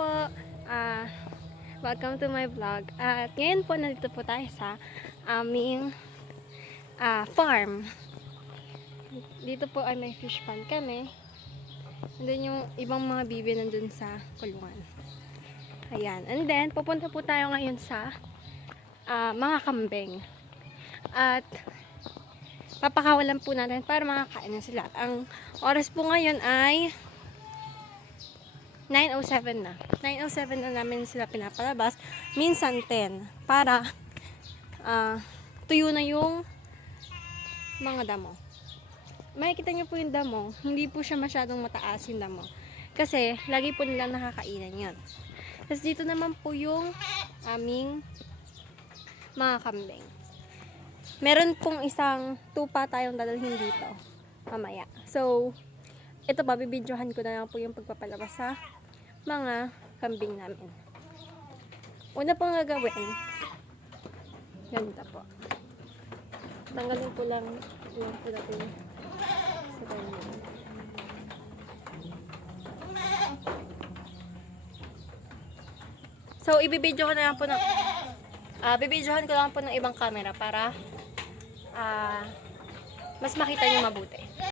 po. Ah, Welcome to my vlog. At ngayon po, nandito po tayo sa aming farm. Dito po ay may fish pond kami. And then yung ibang mga bibi nandun sa kulungan. Ayan. And then, pupunta po tayo ngayon sa mga kambing. At papakawalan po natin para makakain na sila. Ang oras po ngayon ay 9:07 na. 9:07 na namin sila pinapalabas. Minsan 10. Para tuyo na yung mga damo. Makikita nyo po yung damo. Hindi po siya masyadong mataas yung damo. Kasi lagi po nilang nakakainan yan. Tapos dito naman po yung aming mga kambing. Meron pong isang tupa tayong dadalhin dito mamaya. So, ito pa, bibidyohan ko na lang po yung pagpapalabas sa mga kambing namin. Una pong gagawin, ganito po. Tanggalin ko lang po natin sa ganyan. So, ibibidyo ko na lang po ng bibidyohan ko lang po ng ibang camera para mas makita nyo mabuti.